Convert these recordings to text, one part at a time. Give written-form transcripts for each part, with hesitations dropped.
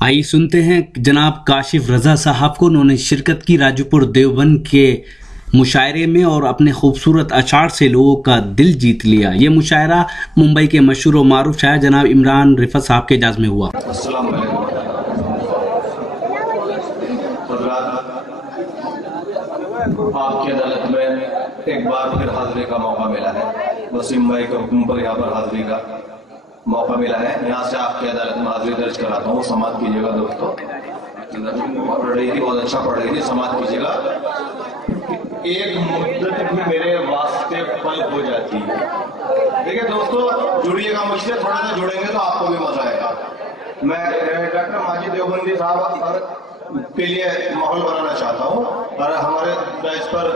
آئیے سنتے ہیں جناب کاشف رضا صاحب کو. انہوں نے شرکت کی راجپور دیوبند کے مشاعرے میں اور اپنے خوبصورت اشعار سے لوگوں کا دل جیت لیا. یہ مشاعرہ ممبئی کے مشہور و معروف شاعر جناب عمران رفعت صاحب کے اعزاز میں ہوا. السلام علیکم حضرات، آپ کی عدالت میں ایک بار پھر حاضری کا موقع ملا ہے. وسیم بھائی کے حکم پر یہاں پر حاضری کا موقع ملا ہے. یہاں سے آپ کی عدالت میں حاضری درج کراتا ہوں. سماعت کیجیے گا دوستو. پڑھ رہی تھی، بہت اچھا پڑھ رہی تھی. سماعت کیجیے گا. ایک مدت بھی میرے واسطے پل ہو جاتی. دیکھیں دوستو، جڑیے گا مجھ سے، تھوڑا سا جڑیں گے تو آپ کو بھی مزہ آئے گا. میں ڈاکٹر ماجد دیوبندی صاحب کے لیے ماحول بنانا چاہتا ہوں، اور ہمارے اس پر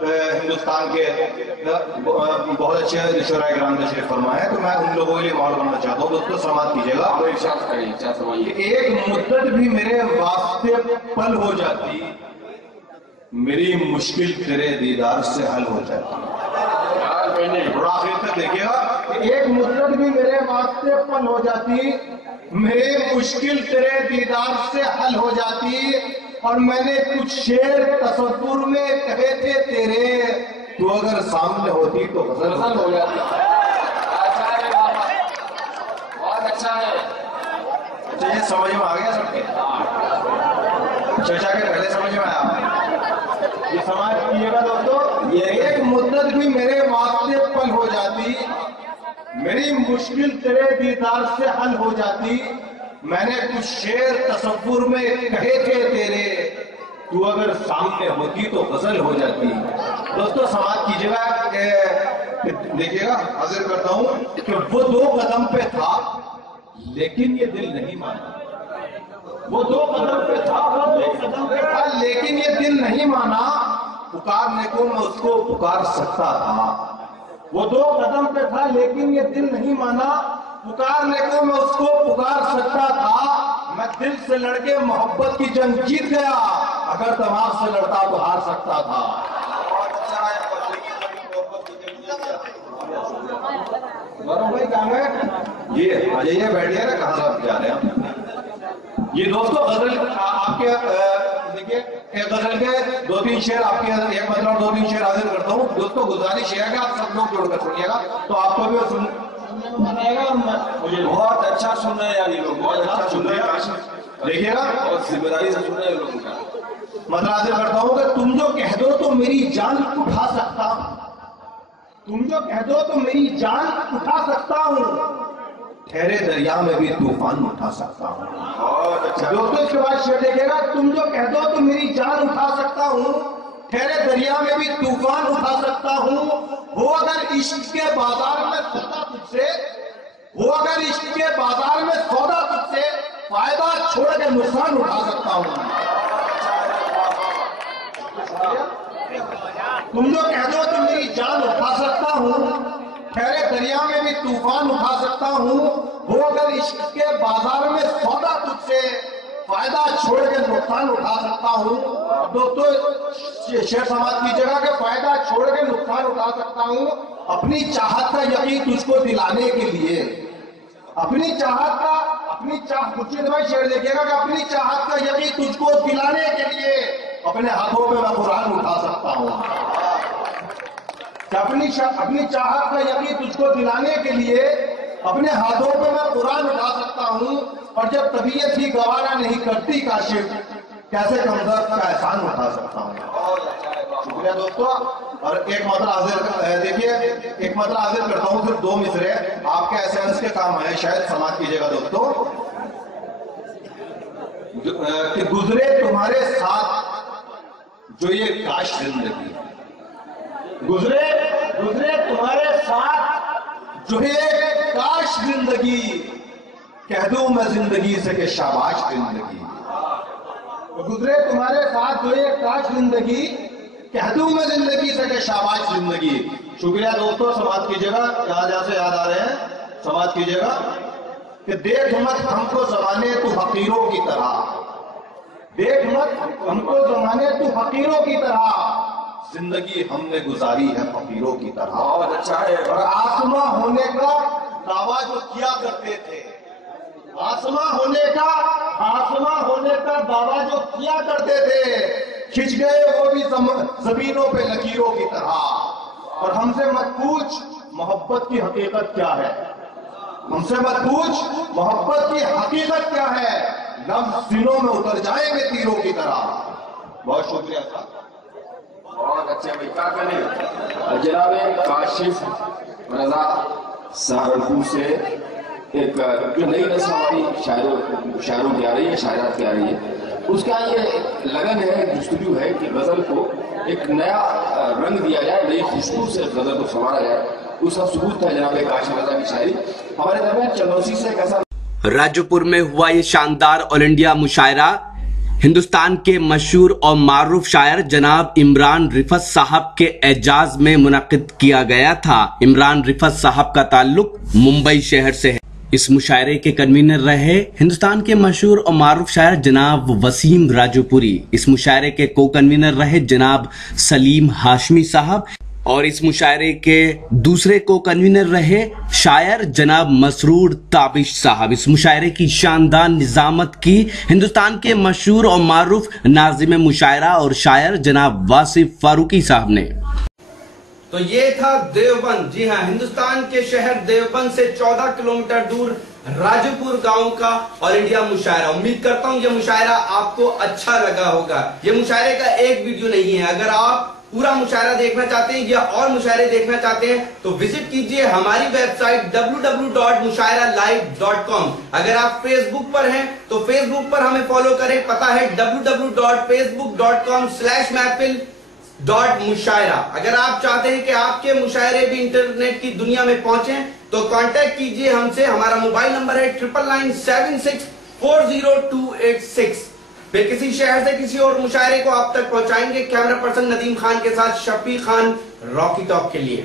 ہندوستان کے بہت اچھے شعراء کرام تشریف فرما ہے، تو میں ان لوگوں کے لیے ماحول بنانا چاہتا ہوں. دوستو سماعت کیجیے گا. ایک مدت بھی میرے واسطے پل ہو جاتی، میری مشکل تیرے دیدار سے حل ہو جاتی. تھوڑا آخر تک دیکھیے گا. ایک مدت بھی میرے واسطے پل ہو جاتی، میرے مشکل تیرے دیدار سے حل ہو جاتی. اور میں نے کچھ شعر تصور میں کہے تھے تیرے، تو اگر سامنے ہوتی تو غزل ہو جاتی. بہت اچھا ہے. یہ سمجھ میں آ گیا سب کے؟ چرچا کے پہلے سمجھ میں آیا؟ یہ سماعت کیجیے گا دوستو. یہ ایک مدت بھی میرے واسطے پل ہو جاتی، میری مشکل تیرے دیدار سے حل ہو جاتی. میں نے کچھ شعر تصور میں کہے تھے تیرے، تو اگر سامنے ہوتی تو غزل ہو جاتی. دوستو سماعت کیجیے گا. دیکھیے گا، حاضر کرتا ہوں کہ وہ 2 قدم پہ تھا لیکن یہ دل نہیں مانا. وہ 2 قدم پہ تھا، لیکن یہ دل نہیں مانا. پکارنے کو میں اس کو پکار سکتا تھا. وہ 2 قدم پہ تھا لیکن یہ دل نہیں مانا. پکارنے کو میں اس کو پکار سکتا تھا. میں دل سے لڑ کے محبت کی جنگ جیت گیا، اگر دماغ سے لڑتا تو ہار سکتا تھا. بھائی کہاں گئے؟ یہ آ جائیے، بیٹھیے نا. کہاں آپ جا رہے ہیں؟ یہ دوستو غزل آپ کے دیکھیے، ایک غزل کے 2-3 شعر آپ کے ایک مطلب اور 2-3 شعر حاضر کرتا ہوں. دوستو گزارش ہے کہ آپ سب لوگ جوڑ کر سنیے گا تو آپ کو بھی سننے میں مزہ آئے گا. مجھے بہت اچھا سن رہے ہیں یار، یہ لوگ بہت اچھا سن رہے ہیں. دیکھیے گا، بہت ذمہ داری سے سن رہے ہیں لوگوں کا. مطلب حاضر کرتا ہوں کہ تم جو کہہ دو تو میری جان اٹھا سکتا ہوں. تم جو کہہ دو تو میری جان اٹھا سکتا ہوں. ٹھہرے دریا میں بھی طوفان اٹھا سکتا ہوں. دوستو اس کے بعد شعر دیکھے گا. تم جو کہہ دو تو میری جان اٹھا سکتا ہوں، ٹھہرے دریا میں بھی طوفان اٹھا سکتا ہوں. وہ اگر عشق کے بازار میں سودا تجھ سے، وہ اگر عشق کے بازار میں سودا تجھ سے، فائدہ چھوڑ کے نقصان اٹھا سکتا ہوں. تم جو کہہ دو تو میری جان اٹھا سکتا ہوں، ٹھہرے دریا میں بھی طوفان اٹھا سکتا ہوں. وہ اگر عشق کے بازار میں سودا تجھ سے، فائدہ چھوڑ کے نقصان اٹھا سکتا ہوں. دوستو شعر سماعت کیجیے گا کہ فائدہ چھوڑ کے نقصان اٹھا سکتا ہوں. اپنی چاہت کا یقین تجھ کو دلانے کے لیے، اپنی چاہت بھائی شعر دیکھیے گا کہ اپنی چاہت کا یقین تجھ کو دلانے کے لیے اپنے ہاتھوں پہ میں قرآن اٹھا سکتا ہوں. اپنی چاہت کا یقین تجھ کو دلانے کے لیے اپنے ہاتھوں پہ میں قرآن اٹھا سکتا ہوں. اور جب طبیعت ہی گوارا نہیں کرتی کاشف، کیسے ہمدرد کا احسان اٹھا سکتا ہوں. شکریہ دوستو. اور ایک مطلب حاضر دیکھیے، ایک مطلب حاضر کرتا ہوں. صرف 2 مصرے آپ کے ایسے کے کام آئے، شاید سماعت کیجیے گا دوستو. کہ گزرے تمہارے ساتھ جو یہ کاش زندگی، گزرے تمہارے ساتھ جو یہ کاش زندگی، کہہ دوں میں زندگی سے کہ شاباش زندگی. گزرے تمہارے ساتھ جو یہ کاش زندگی، کہہ دوں میں زندگی سے کہ شاباش زندگی. شکریہ دوستو. سماعت کیجیے گا. جہاں سے یاد آ رہے ہیں سماعت کیجیے گا کہ دیکھ مت ہم کو زمانے تو فقیروں کی طرح، دیکھ مت ہم کو زمانے تو فقیروں کی طرح، زندگی ہم نے گزاری ہے فقیروں کی طرح. بہت اچھا ہے. اور آسماں ہونے کا دعویٰ جو کیا کرتے تھے، آسماں ہونے کا بابا جو کیا کرتے تھے، کھچ گئے وہ بھی زمینوں پہ لکیروں کی طرح. اور ہم سے مت پوچھ محبت کی حقیقت کیا ہے، ہم سے مت پوچھ محبت کی حقیقت کیا ہے، لفظ سینوں میں اتر جائیں گے تیروں کی طرح. بہت شکریہ صاحب. بہت اچھے بھائی کیا کریں. جناب کاشف رضا سہارنپور سے ایک جو نئی نسل ہماری شاعروں کی آ رہی ہے، شاعرات کی آ رہی ہے، اس کا یہ لگن ہے، جستجو ہے کہ غزل کو ایک نیا رنگ دیا جائے، نئی خوشبو سے غزل کو سنوارا جائے. اس کا ثبوت ہے جناب کاشف رضا کی شاعری. ہمارے درمیان چلوسی سے ایک ایسا راجو پور میں ہوا یہ شاندار آل انڈیا مشاعرہ ہندوستان کے مشہور اور معروف شاعر جناب عمران رفعت صاحب کے اعزاز میں منعقد کیا گیا تھا. عمران رفعت صاحب کا تعلق ممبئی شہر سے ہے. اس مشاعرے کے کنوینر رہے ہندوستان کے مشہور اور معروف شاعر جناب وسیم راجو پوری. اس مشاعرے کے کو کنوینر رہے جناب سلیم ہاشمی صاحب. اور اس مشاعرے کے دوسرے کو کنوینر رہے شاعر جناب مسرور تابش صاحب. اس مشاعرے کی شاندار نظامت کی ہندوستان کے مشہور اور معروف ناظم مشاعرہ اور شاعر جناب واصف فاروقی صاحب نے. تو یہ تھا دیوبند. جی ہاں، ہندوستان کے شہر دیوبند سے 14 کلومیٹر دور راجو پور گاؤں کا آل انڈیا مشاعرہ. امید کرتا ہوں یہ مشاعرہ آپ کو اچھا لگا ہوگا. یہ مشاعرے کا ایک ویڈیو نہیں ہے. اگر آپ پورا مشاعرہ دیکھنا چاہتے ہیں یا اور مشاعرے دیکھنا چاہتے ہیں تو وزٹ کیجئے ہماری ویب سائٹ www.mushairalive.com. اگر آپ فیس بک پر ہیں تو فیس بک پر ہمیں فالو کریں. پتہ ہے www.facebook.com/mahfil.mushaira. اگر آپ چاہتے ہیں کہ آپ کے مشاعرے بھی انٹرنیٹ کی دنیا میں پہنچیں تو کانٹیکٹ کیجئے ہم سے. ہمارا موبائل نمبر ہے 9997640286. پھر کسی شہر سے کسی اور مشاعرے کو آپ تک پہنچائیں گے. کیمرہ پرسن ندیم خان کے ساتھ شفیق خان، راکی ٹاک کے لیے.